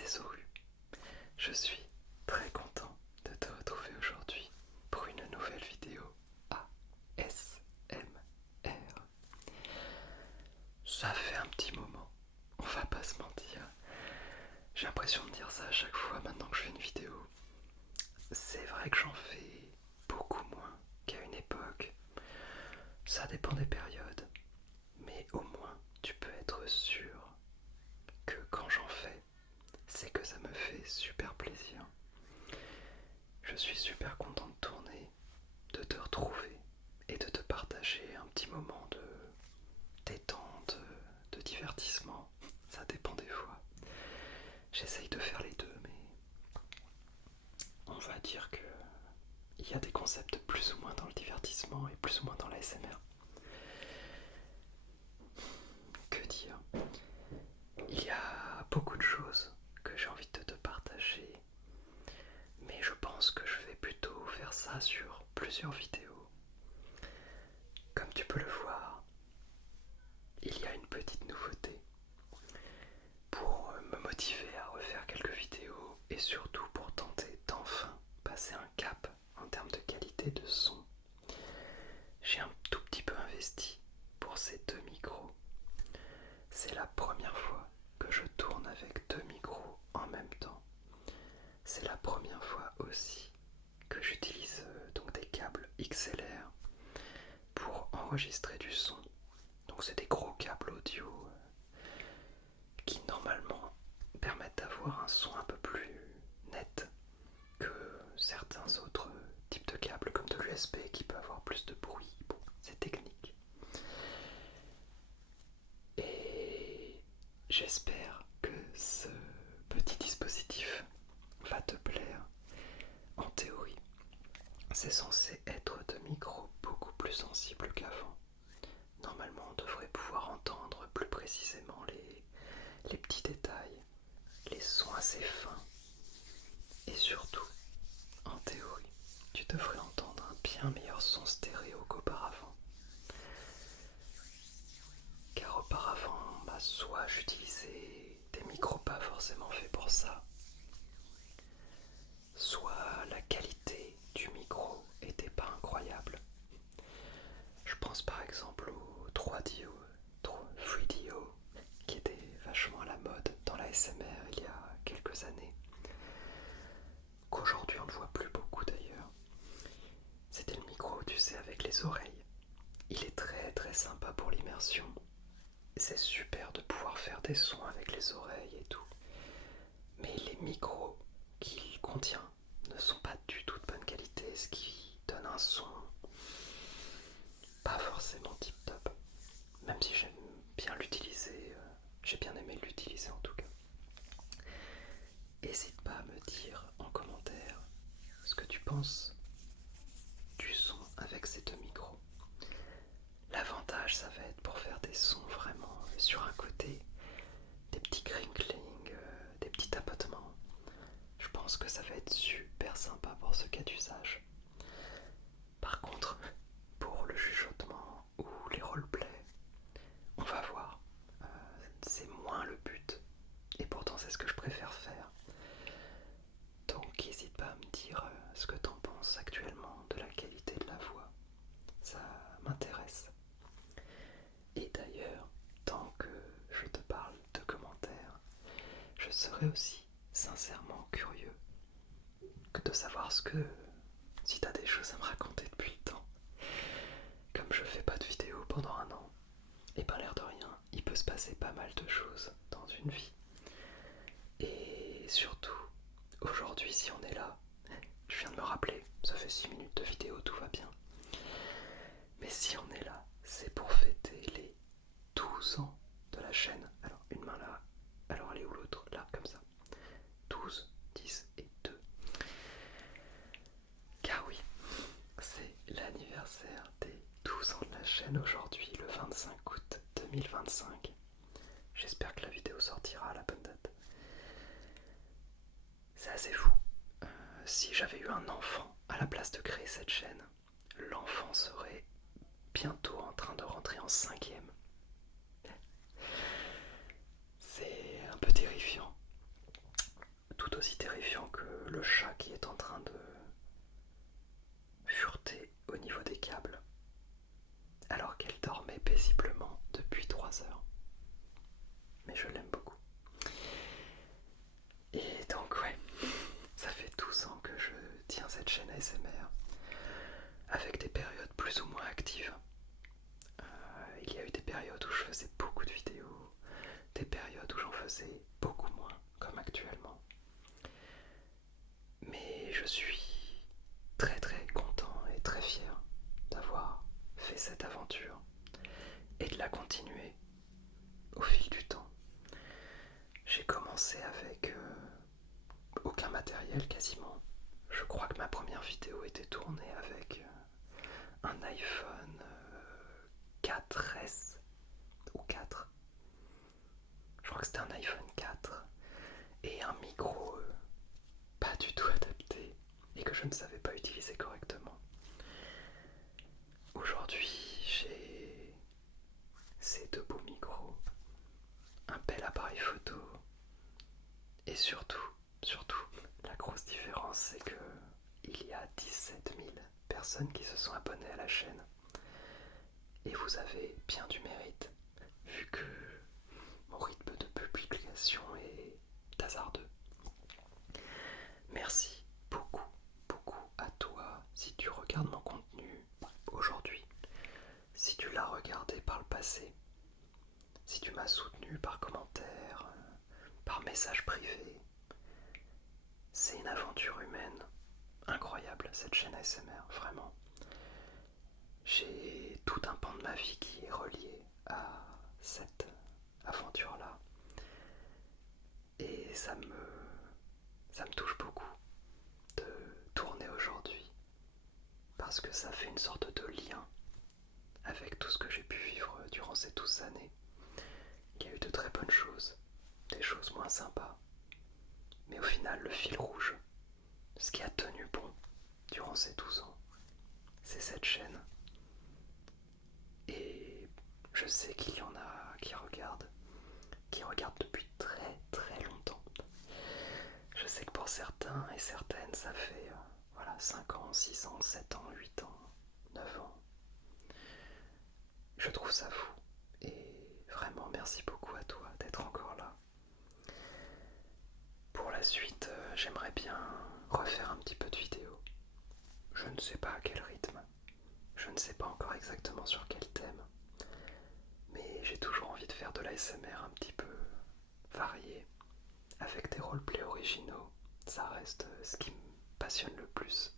c'est Zoru. Je suis très content de te retrouver aujourd'hui pour une nouvelle vidéo ASMR. Ça fait un petit moment, on va pas se mentir. J'ai l'impression de dire ça à chaque fois maintenant que je fais une vidéo. C'est vrai que j'en fais beaucoup moins qu'à une époque. Ça dépend des périodes. Mais au moins, tu peux être sûr que quand j'en fais, c'est que ça me fait super plaisir. Je suis super content de tourner, de te retrouver et de te partager un petit moment de détente, de divertissement. Ça dépend des fois. J'essaye de faire les deux, mais on va dire que il y a des concepts plus ou moins dans le divertissement et plus ou moins dans la SMR. Que dire? Il y a beaucoup de choses que j'ai envie de te partager, mais je pense que je vais plutôt faire ça sur plusieurs vidéos. Comme tu peux le voir, il y a une petite nouveauté pour me motiver à refaire quelques vidéos et surtout pour tenter d'enfin passer un cap en termes de qualité de son. J'ai un tout petit peu investi pour ces deux micros. C'est la première fois que je tourne avec deux micros en même temps. C'est la première fois aussi que j'utilise donc des câbles XLR pour enregistrer du son. Donc c'est des gros câbles audio qui normalement permettent d'avoir un son un peu plus net que certains autres types de câbles comme de l'USB qui peut avoir plus de bruit. Bon, c'est technique. Et j'espère que ce petit dispositif va te plaire. En théorie, c'est censé être de micros beaucoup plus sensibles qu'avant. Normalement, on devrait pouvoir entendre plus précisément les petits détails, les sons assez fins. Et surtout, en théorie, tu devrais entendre un bien meilleur son stéréo qu'auparavant. Car auparavant, soit j'utilisais des micros pas forcément faits pour ça, soit la qualité du micro était pas incroyable. Je pense par exemple au 3DO, 3DO, qui était vachement à la mode dans la SMR il y a quelques années, qu'aujourd'hui on ne voit plus beaucoup d'ailleurs. C'était le micro, tu sais, avec les oreilles. Il est très très sympa pour l'immersion. C'est super de pouvoir faire des sons avec les oreilles et tout. Mais les micros qu'il contient ne sont pas du tout de bonne qualité, ce qui donne un son pas forcément tip top. Même si j'aime bien l'utiliser, j'ai bien aimé l'utiliser en tout cas. N'hésite pas à me dire en commentaire ce que tu penses du son avec ces deux micros. L'avantage, ça va être pour faire des sons vraiment sur un côté, des petits crinklings, des petits tapotements. Je pense que ça va être super sympa pour ce cas d'usage. Par contre, pour le chuchotement ou les roleplays, on va voir. C'est moins le but. Et pourtant, c'est ce que je préfère faire. Donc, n'hésite pas à me dire ce que t'en penses actuellement de la qualité de la voix. Ça m'intéresse. Et d'ailleurs, tant que je te parle de commentaires, je serais aussi sincèrement curieux que de savoir si t'as des choses à me raconter depuis le temps. Comme je fais pas de vidéo pendant un an, et ben l'air de rien, il peut se passer pas mal de choses dans une vie. Et surtout, aujourd'hui, si on est là, je viens de me rappeler, ça fait 6 minutes de vidéo, tout va bien. Mais si on est là, c'est pour fêter les 12 ans de la chaîne. Alors, une main là, alors elle est où l'autre? Là, comme ça. 12, 10 et 2. Car oui, c'est l'anniversaire des 12 ans de la chaîne aujourd'hui, le 25 août 2025. J'espère que la vidéo sortira à la bonne date. C'est assez fou. Si j'avais eu un enfant à la place de créer cette chaîne, l'enfant serait bientôt en train de rentrer en 5e. C'est un peu terrifiant. des périodes où j'en faisais beaucoup moins, comme actuellement. Mais je suis très très content et très fier d'avoir fait cette aventure et de la continuer au fil du temps. J'ai commencé avec aucun matériel quasiment. Je crois que ma première vidéo était tournée avec un iPhone 4S ou 4. Je crois que c'était un iPhone 4 et un micro pas du tout adapté et que je ne savais pas utiliser correctement. Aujourd'hui, j'ai ces deux beaux micros, un bel appareil photo et surtout, la grosse différence c'est que il y a 17 000 personnes qui se sont abonnées à la chaîne et vous avez bien du mérite vu que mon rythme de publication est hasardeux. Merci beaucoup, beaucoup à toi si tu regardes mon contenu aujourd'hui, si tu l'as regardé par le passé, si tu m'as soutenu par commentaire, par message privé. C'est une aventure humaine incroyable cette chaîne ASMR, vraiment. J'ai tout un pan de ma vie qui est relié à cette aventure-là. Et ça me touche beaucoup de tourner aujourd'hui parce que ça fait une sorte de lien avec tout ce que j'ai pu vivre durant ces 12 années. Il y a eu de très bonnes choses, des choses moins sympas, mais au final le fil rouge, ce qui a tenu bon durant ces 12 ans, c'est cette chaîne. Et je sais qu'il y en a qui regardent depuis très très longtemps. Je sais que pour certains et certaines, ça fait 5 ans, 6 ans, 7 ans, 8 ans, 9 ans. Je trouve ça fou. Et vraiment, merci beaucoup à toi d'être encore là. Pour la suite, j'aimerais bien refaire un petit peu de vidéos. Je ne sais pas à quel rythme. Je ne sais pas encore exactement sur quel thème. Mais j'ai toujours envie de faire de l'ASMR un petit peu varié, avec des roleplays originaux. Ça reste ce qui me passionne le plus.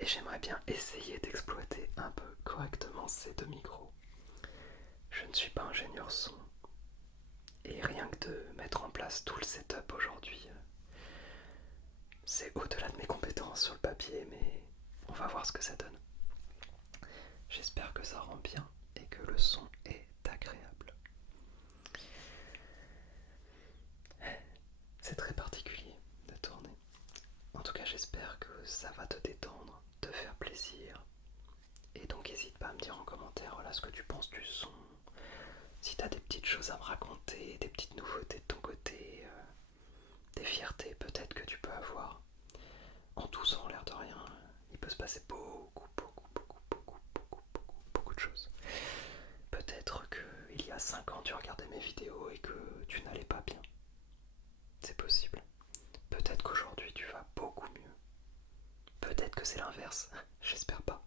Et j'aimerais bien essayer d'exploiter un peu correctement ces deux micros. Je ne suis pas ingénieur son. Et rien que de mettre en place tout le setup aujourd'hui, c'est au-delà de mes compétences sur le papier, mais on va voir ce que ça donne. J'espère que ça rend bien et que le son est agréable. C'est très particulier de tourner. En tout cas, j'espère que ça va te détendre, te faire plaisir. Et donc n'hésite pas à me dire en commentaire ce que tu penses du son. Si tu as des petites choses à me raconter, des petites nouveautés de ton côté, des fiertés peut-être que tu peux avoir. En 12 ans, l'air de rien, il peut se passer beaucoup de choses. Peut-être qu'il y a 5 ans, tu regardais mes vidéos et que tu n'allais pas bien. C'est possible. Peut-être qu'aujourd'hui, tu vas beaucoup mieux. Peut-être que c'est l'inverse. J'espère pas.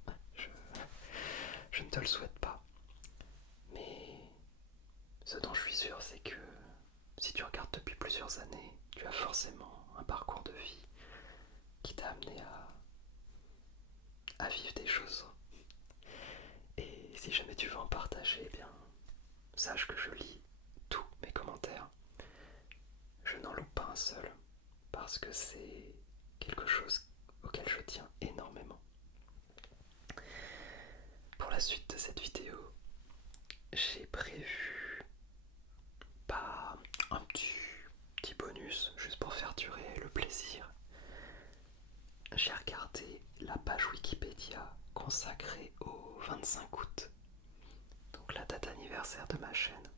Je ne te le souhaite pas. Mais ce dont je suis sûr, c'est que si tu regardes depuis plusieurs années, tu as forcément un parcours de vie qui t'a amené à vivre des choses. Et si jamais tu veux en partager, eh bien, sache que je lis tous mes commentaires. Je n'en loupe pas un seul, parce que c'est quelque chose auquel je tiens énormément. Pour la suite de cette vidéo, j'ai prévu un petit bonus, juste pour faire durer le plaisir. J'ai regardé la page Wikipédia consacrée au 25 août, donc la date anniversaire de ma chaîne.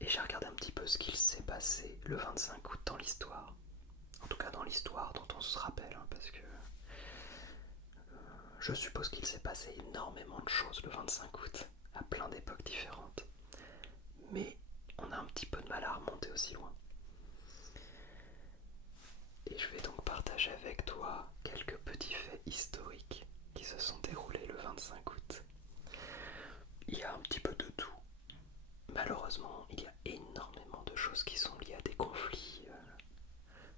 Et j'ai regardé un petit peu ce qu'il s'est passé le 25 août dans l'histoire. En tout cas dans l'histoire dont on se rappelle, parce que je suppose qu'il s'est passé énormément de choses le 25 août, à plein d'époques différentes. Mais on a un petit peu de mal à remonter aussi loin. Et je vais donc partager avec toi quelques petits faits historiques qui se sont déroulés le 25 août. Il y a un petit peu de tout. Malheureusement, malheureusement, il y a énormément de choses qui sont liées à des conflits.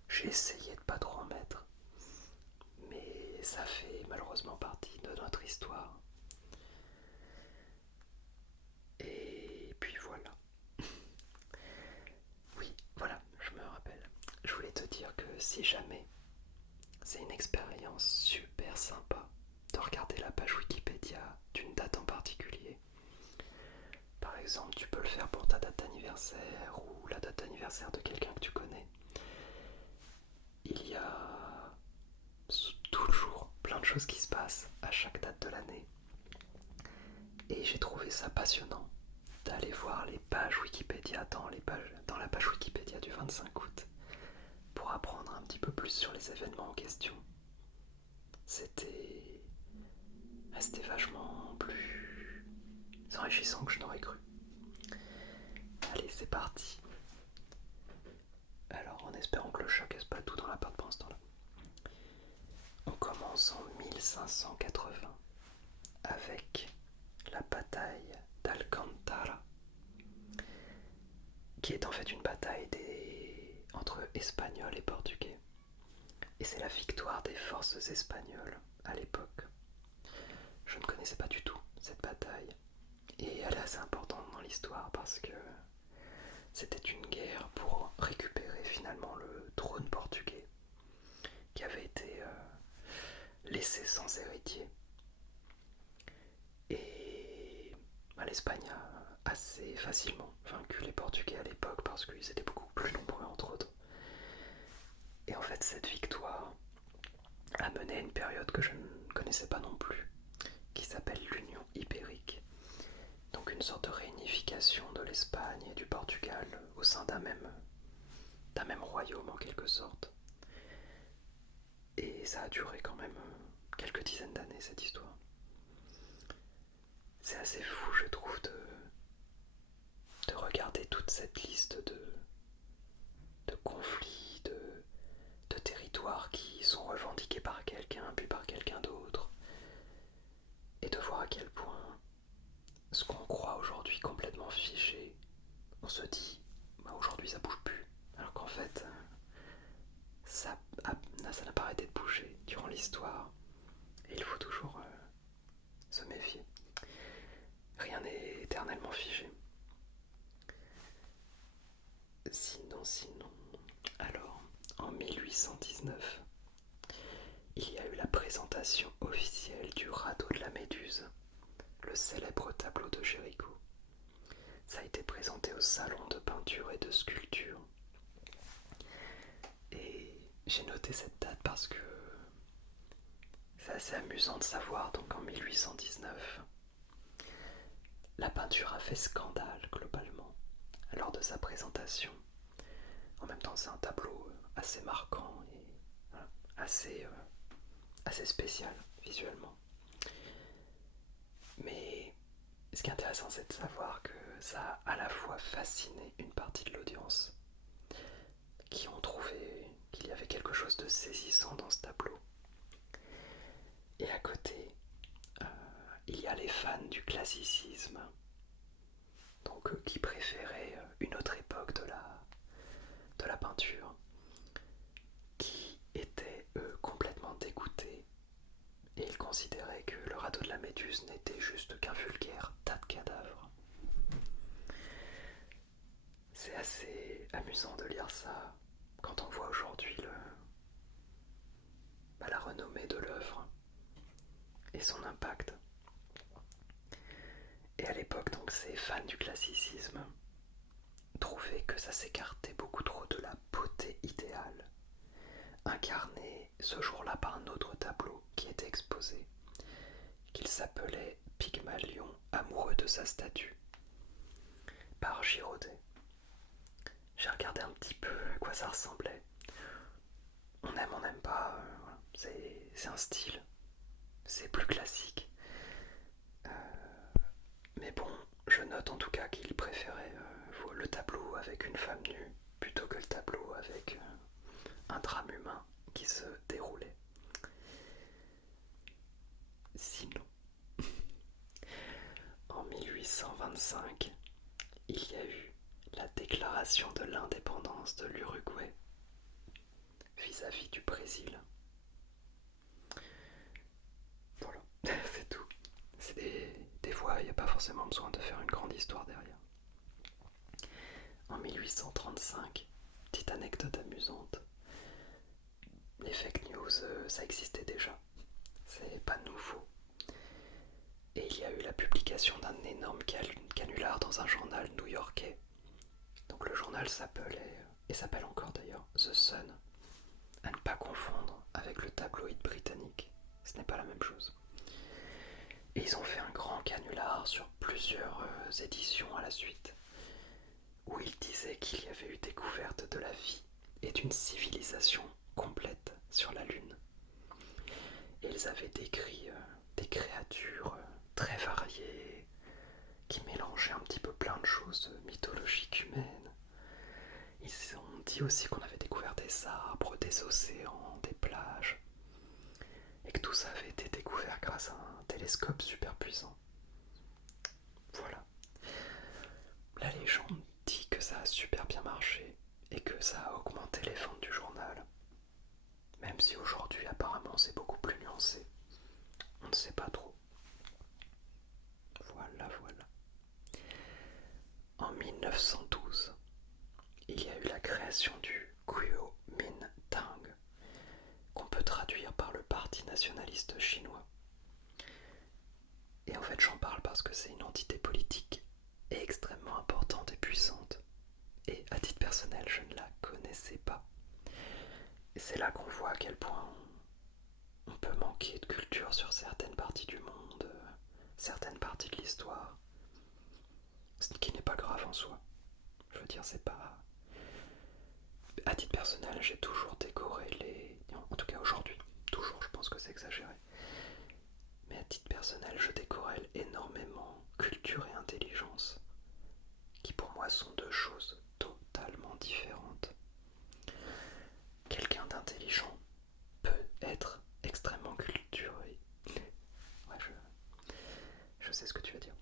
J'ai essayé de pas trop en mettre, mais ça fait malheureusement partie de notre histoire. Et puis voilà. Oui, voilà, je me rappelle. Je voulais te dire que si jamais c'est une expérience super sympa de regarder la page Wikipédia d'une date en particulier. Par exemple, tu peux le faire pour ta date d'anniversaire ou la date d'anniversaire de quelqu'un que tu connais. Il y a toujours plein de choses qui se passent à chaque date de l'année. Et j'ai trouvé ça passionnant d'aller voir les pages Wikipédia dans la page Wikipédia du 25 août pour apprendre un petit peu plus sur les événements en question. C'était vachement plus enrichissant que je n'aurais cru. Allez, c'est parti. Alors, en espérant que le chat casse pas tout dans l'appart pendant ce temps-là. On commence en 1580 avec la bataille d'Alcantara, qui est en fait une bataille entre Espagnols et Portugais. Et c'est la victoire des forces espagnoles à l'époque. Je ne connaissais pas du tout cette bataille. Et elle est assez importante dans l'histoire parce que c'était une guerre pour récupérer finalement le trône portugais qui avait été laissé sans héritier. Et l'Espagne a assez facilement vaincu les Portugais à l'époque parce qu'ils étaient beaucoup plus nombreux entre autres. Et en fait cette victoire a mené à une période que je ne connaissais pas non plus, qui s'appelle l'Union ibérique. Donc une sorte de réunification de l'Espagne et du Portugal au sein d'un même royaume en quelque sorte. Et ça a duré quand même quelques dizaines d'années cette histoire. C'est assez fou je trouve de regarder toute cette liste de conflits, de territoires qui sont revendiqués par quelqu'un puis par quelqu'un d'autre. Et de voir à quel point ce qu'on croit aujourd'hui complètement figé, on se dit bah aujourd'hui ça bouge plus. Alors qu'en fait ça n'a pas arrêté de bouger durant l'histoire. Et il faut toujours se méfier. Rien n'est éternellement figé. Sinon. Alors, en 1819, il y a eu la présentation officielle du radeau de la Méduse, le célèbre tableau de Géricault. Ça a été présenté au salon de peinture et de sculpture. Et j'ai noté cette date parce que c'est assez amusant de savoir, donc en 1819, la peinture a fait scandale globalement lors de sa présentation. En même temps, c'est un tableau assez marquant et voilà, assez spécial visuellement. Mais ce qui est intéressant, c'est de savoir que ça a à la fois fasciné une partie de l'audience qui ont trouvé qu'il y avait quelque chose de saisissant dans ce tableau. Et à côté, il y a les fans du classicisme, donc qui préféraient une autre époque de la peinture, qui étaient eux complètement dégoûtés et ils considéraient que le radeau de la Méduse n'était juste qu'un vulgaire tas de cadavres. C'est assez amusant de lire ça quand on voit aujourd'hui la renommée de l'œuvre et son impact. Et à l'époque, donc, ces fans du classicisme trouvaient que ça s'écartait beaucoup trop de la beauté idéale, incarnée ce jour-là par un autre tableau qui était exposé, qu'il s'appelait Pygmalion amoureux de sa statue, par Girodet. J'ai regardé un petit peu à quoi ça ressemblait. On n'aime pas, c'est un style, c'est plus classique. Mais bon, je note en tout cas qu'il préférait le tableau avec une femme nue plutôt que le tableau avec un drame humain qui se déroulait. Sinon, en 1825, il y a eu célébration de l'indépendance de l'Uruguay vis-à-vis du Brésil. Voilà, c'est tout. C'est des fois, il n'y a pas forcément besoin de faire une grande histoire derrière. En 1835, petite anecdote amusante, les fake news, ça existait déjà. C'est pas nouveau. Et il y a eu la publication d'un énorme canular dans un journal new-yorkais. Donc le journal s'appelait, et s'appelle encore d'ailleurs, The Sun, à ne pas confondre avec le tabloïd britannique. Ce n'est pas la même chose. Et ils ont fait un grand canular sur plusieurs éditions à la suite, où ils disaient qu'il y avait eu découverte de la vie et d'une civilisation complète sur la Lune. Et ils avaient décrit des créatures très variées, qui mélangeaient un petit peu plein de choses mythologiques humaines. Ils ont dit aussi qu'on avait découvert des arbres, des océans, des plages, et que tout ça avait été découvert grâce à un télescope super puissant. Voilà. La légende dit que ça a super bien marché et que ça a augmenté les ventes du journal. Même si aujourd'hui apparemment c'est beaucoup plus nuancé. On ne sait pas trop. Voilà, voilà. En 1912, il y a eu la création du Kuomintang, qu'on peut traduire par le Parti nationaliste chinois. Et en fait j'en parle parce que c'est une entité politique extrêmement importante et puissante. Et à titre personnel, je ne la connaissais pas. Et c'est là qu'on voit à quel point on peut manquer de culture sur certaines parties du monde, certaines parties de l'histoire. Ce qui n'est pas grave en soi. Je veux dire, c'est pas... À titre personnel, j'ai toujours décoré les... En tout cas aujourd'hui, toujours, je pense que c'est exagéré. Mais à titre personnel, je décorrèle énormément culture et intelligence, qui pour moi sont deux choses totalement différentes. Quelqu'un d'intelligent peut être extrêmement culturé. Ouais, je sais ce que tu veux dire.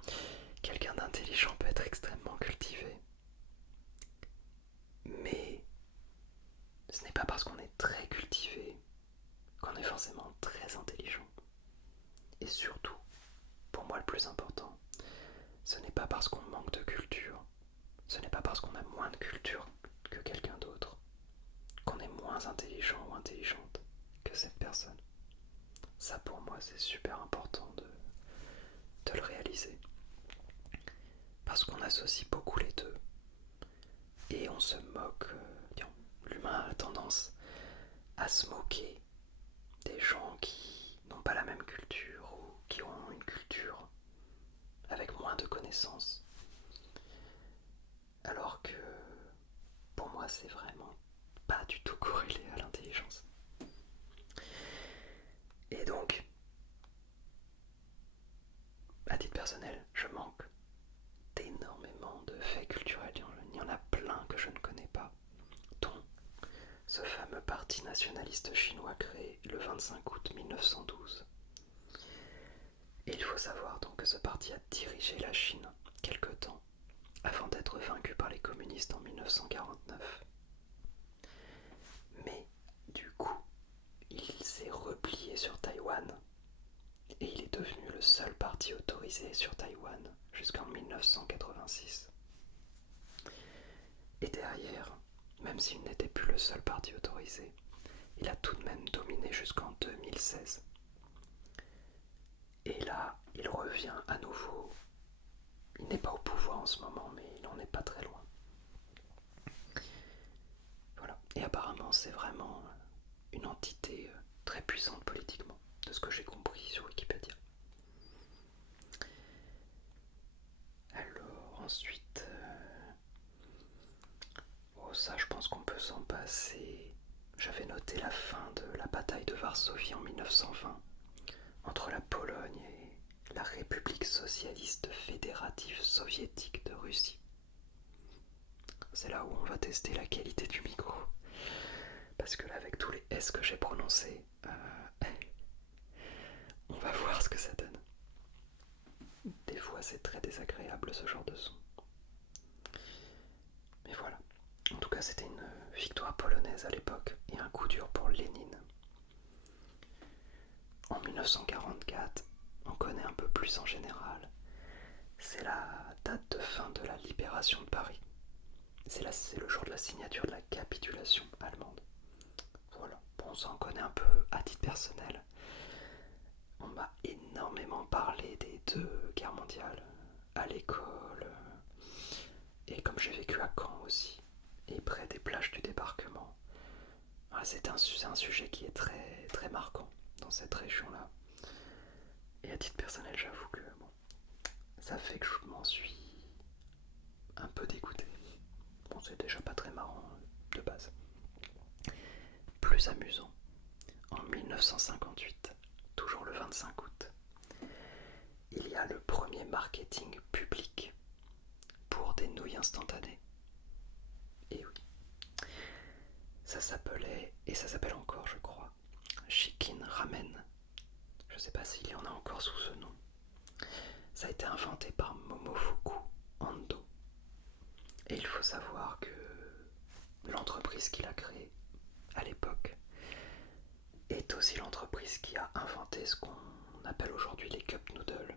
Quelqu'un d'intelligent peut être extrêmement cultivé. Mais ce n'est pas parce qu'on est très cultivé qu'on est forcément très intelligent. Et surtout, pour moi le plus important, ce n'est pas parce qu'on manque de culture, ce n'est pas parce qu'on a moins de culture que quelqu'un d'autre, qu'on est moins intelligent ou intelligente que cette personne. Ça pour moi c'est super important de le réaliser. Parce qu'on associe beaucoup les deux. Et on se moque, l'humain a tendance à se moquer des gens qui n'ont pas la même culture ou qui ont une culture avec moins de connaissances. Alors que pour moi c'est vraiment pas du tout corrélé à l'intelligence. Et donc, à titre personnel, je manque d'énormément de faits culturels. Il y en a plein que je ne connais pas, dont ce fameux parti nationaliste chinois créé le 25 août 1912. Et il faut savoir donc que ce parti a dirigé la Chine quelque temps avant d'être vaincu par les communistes en 1949. Mais du coup, il s'est replié sur Taïwan et il est devenu le seul parti autorisé sur Taïwan jusqu'en 1986. Et derrière, même s'il n'était plus le seul parti autorisé, il a tout de même dominé jusqu'en 2016. Et là, il revient à nouveau. Il n'est pas au pouvoir en ce moment, mais il n'en est pas très loin. Voilà. Et apparemment, c'est vraiment une entité très puissante politiquement, de ce que j'ai compris sur Wikipédia. Alors, ensuite... Oh, ça, je pense qu'on peut s'en passer. J'avais noté la fin de la bataille de Varsovie en 1920, entre la Pologne et la République socialiste fédérative soviétique de Russie. C'est là où on va tester la qualité du micro. Parce que là, avec tous les S que j'ai prononcés, on va voir ce que ça donne. Des fois, c'est très désagréable ce genre de son. Mais voilà. c'était une victoire polonaise à l'époque et un coup dur pour Lénine. En 1944, on connaît un peu plus en général. C'est la date de fin de la libération de Paris. C'est le jour de la signature de la capitulation allemande. Voilà, bon, ça on connaît un peu à titre personnel. On m'a énormément parlé des deux guerres mondiales à l'école, et comme j'ai vécu à Caen aussi, et près des plages du débarquement, c'est un sujet qui est très, très marquant dans cette région-là. Et à titre personnel, j'avoue que bon, ça fait que je m'en suis un peu dégoûté. Bon, c'est déjà pas très marrant de base. Plus amusant, en 1958, toujours le 25 août, il y a le premier marketing public pour des nouilles instantanées. Et oui, ça s'appelait, et ça s'appelle encore je crois, Chicken Ramen. Je sais pas s'il y en a encore sous ce nom. Ça a été inventé par Momofuku Ando. Et il faut savoir que l'entreprise qu'il a créée à l'époque est aussi l'entreprise qui a inventé ce qu'on appelle aujourd'hui les cup noodles,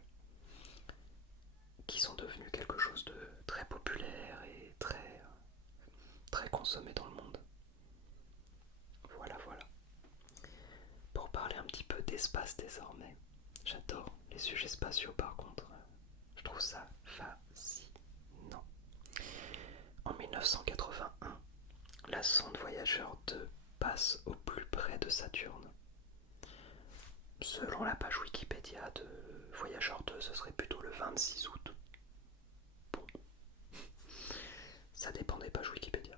qui sont devenus quelque chose de très populaire et très, très consommé dans le monde. Voilà, voilà. Pour parler un petit peu d'espace désormais, j'adore les sujets spatiaux par contre, je trouve ça fascinant. En 1981, la sonde Voyageur 2 passe au plus près de Saturne. Selon la page Wikipédia de Voyageur 2, ce serait plutôt le 26 août. Bon, ça dépend des pages Wikipédia.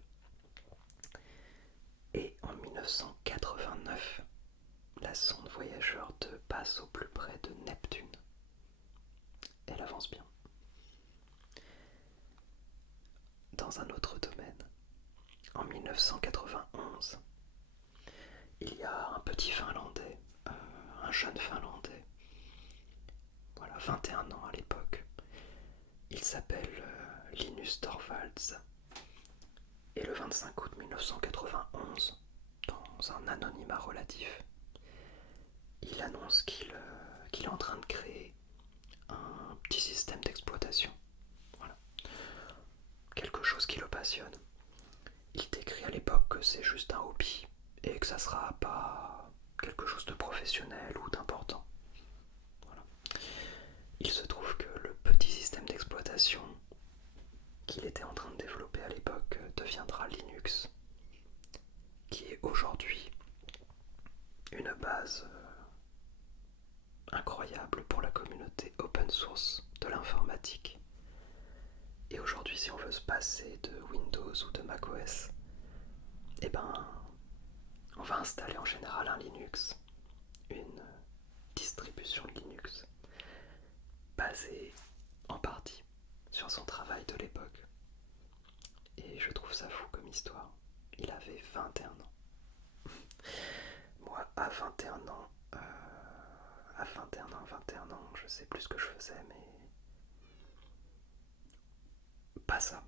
Et en 1989, la sonde Voyageur 2 passe au plus près de Neptune. Elle avance bien. Dans un autre domaine, en 1991, il y a un petit Finlandais, un jeune Finlandais, voilà, 21 ans à l'époque. Il s'appelle Linus Torvalds. Et le 25 août 1991, dans un anonymat relatif, il annonce qu'il est en train de créer un petit système d'exploitation. Voilà. Quelque chose qui le passionne. Il décrit à l'époque que c'est juste un hobby et que ça sera pas quelque chose de professionnel ou d'important. Voilà. Il se trouve que le petit système d'exploitation qu'il était en train de développer à l'époque deviendra Linux, qui est aujourd'hui une base incroyable pour la communauté open source de l'informatique. Et aujourd'hui, si on veut se passer de Windows ou de macOS, eh ben, on va installer en général un Linux, une distribution Linux, basée en partie sur son travail de l'époque. Et je trouve ça fou comme histoire. Il avait 21 ans. Moi, à 21 ans, à 21 ans, je sais plus ce que je faisais, mais pas ça.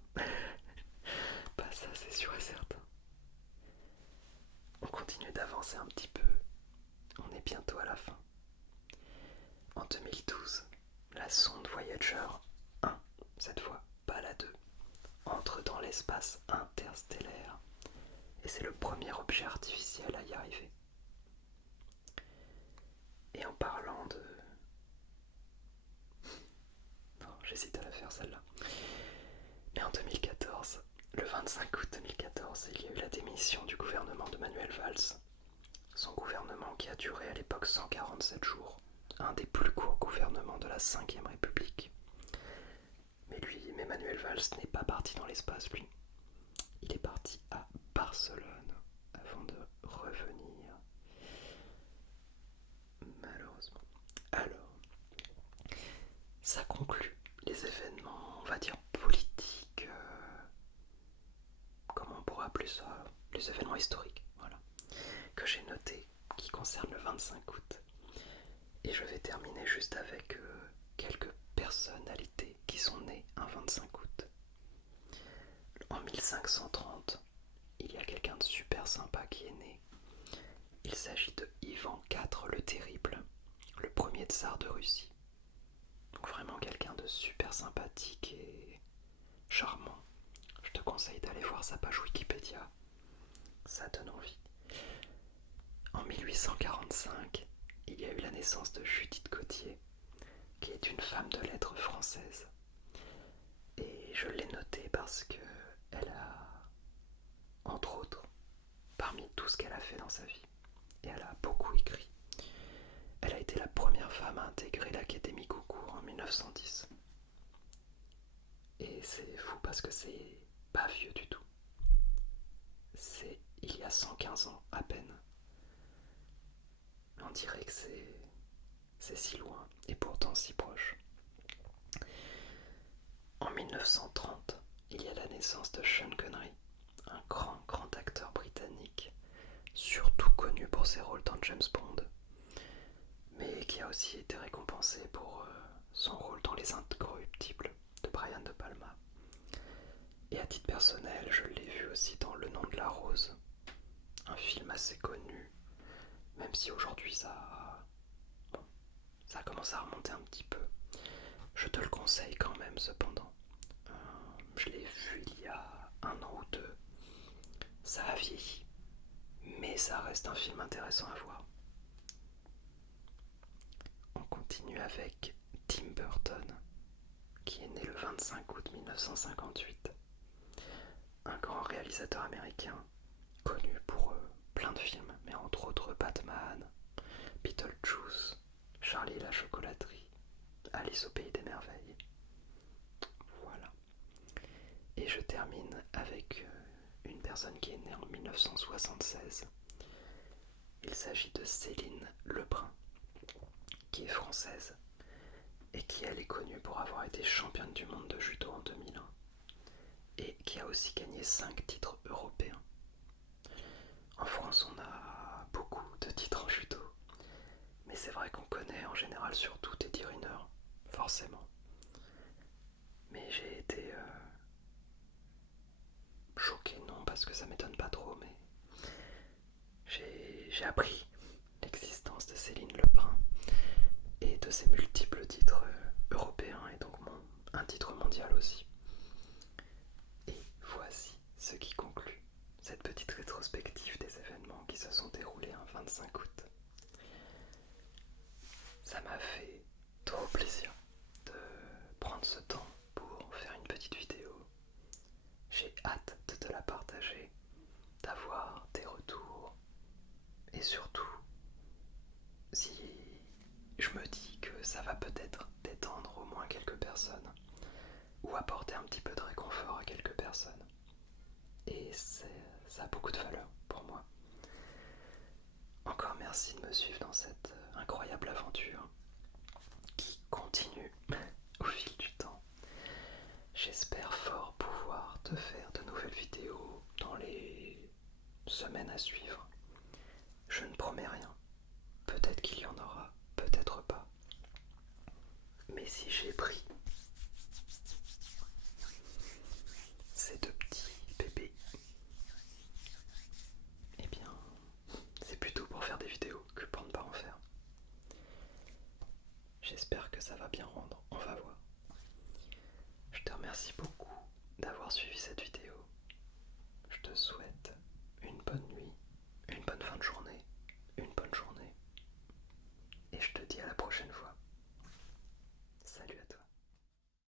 Pas ça, c'est sûr et certain. On continue d'avancer un petit peu. On est bientôt à la fin. En 2012, la sonde Voyager 1, cette fois pas la 2, entre dans l'espace interstellaire. Et c'est le premier objet artificiel à y arriver. Et en parlant de... Non, j'hésite à la faire celle-là. Mais en 2014, le 25 août 2014, il y a eu la démission du gouvernement de Manuel Valls. Son gouvernement qui a duré à l'époque 147 jours, un des plus courts gouvernements de la Ve République. Mais Manuel Valls n'est pas parti dans l'espace, lui. Il est parti à Barcelone avant de revenir. Malheureusement. Alors, ça conclut les événements, on va dire, politiques, comment on pourrait appeler ça, les événements historiques, voilà, que j'ai notés, qui concernent le 25 août. Et je vais terminer juste avec quelques personnalités qui sont nées un 25 août. En 1530, quelqu'un de super sympa qui est né. Il s'agit de Ivan IV le Terrible, le premier tsar de Russie. Donc vraiment quelqu'un de super sympathique et charmant. Je te conseille d'aller voir sa page Wikipédia, ça donne envie. En 1845, il y a eu la naissance de Judith Gautier, qui est une femme de lettres française. Et je l'ai notée parce que elle a, entre autres, parmi tout ce qu'elle a fait dans sa vie, et elle a beaucoup écrit, elle a été la première femme à intégrer l'Académie Goncourt en 1910. Et c'est fou parce que c'est pas vieux du tout. C'est il y a 115 ans à peine. On dirait que c'est si loin et pourtant si proche. En 1930, il y a la naissance de Sean Connery, un grand acteur britannique, surtout connu pour ses rôles dans James Bond, mais qui a aussi été récompensé pour son rôle dans Les Incorruptibles de Brian De Palma. Et à titre personnel, je l'ai vu aussi dans Le Nom de la Rose, un film assez connu, même si aujourd'hui ça commence à remonter un petit peu. Je te le conseille quand même cependant. Je l'ai vu il y a 1 an ou 2. Ça a vieilli, mais ça reste un film intéressant à voir. On continue avec Tim Burton, qui est né le 25 août 1958. Un grand réalisateur américain, connu pour plein de films, mais entre autres Batman, Beetlejuice, Charlie et la chocolaterie, Alice au pays des merveilles. Voilà. Et je termine avec une personne qui est née en 1976. Il s'agit de Céline Lebrun, qui est française et qui elle est connue pour avoir été championne du monde de judo en 2001 et qui a aussi gagné 5 titres européens. En France, on a beaucoup de titres en judo, mais c'est vrai qu'on connaît en général surtout Teddy Riner, forcément. Mais j'ai été choqué, non, parce que ça m'étonne pas trop, mais j'ai appris l'existence de Céline Lebrun et de ses multiples titres européens et donc un titre mondial aussi. Et voici ce qui conclut cette petite rétrospective des événements qui se sont déroulés un 25 août. Ça m'a fait trop plaisir de prendre ce temps pour faire une petite vidéo. J'ai hâte de te la partager, d'avoir tes retours et surtout si je me dis que ça va peut-être détendre au moins quelques personnes ou apporter un petit peu de réconfort à quelques personnes. Et ça a beaucoup de valeur pour moi. Encore merci de me suivre dans cette incroyable aventure qui continue au fil du temps. J'espère fort pouvoir te faire de nouvelles vidéos dans les semaines à suivre. Je ne promets rien. Peut-être qu'il y en aura, peut-être pas. Mais si j'ai pris ces 2 petits bébés, eh bien, c'est plutôt pour faire des vidéos que pour ne pas en faire. J'espère que ça va bien rendre, on va voir. Je te remercie beaucoup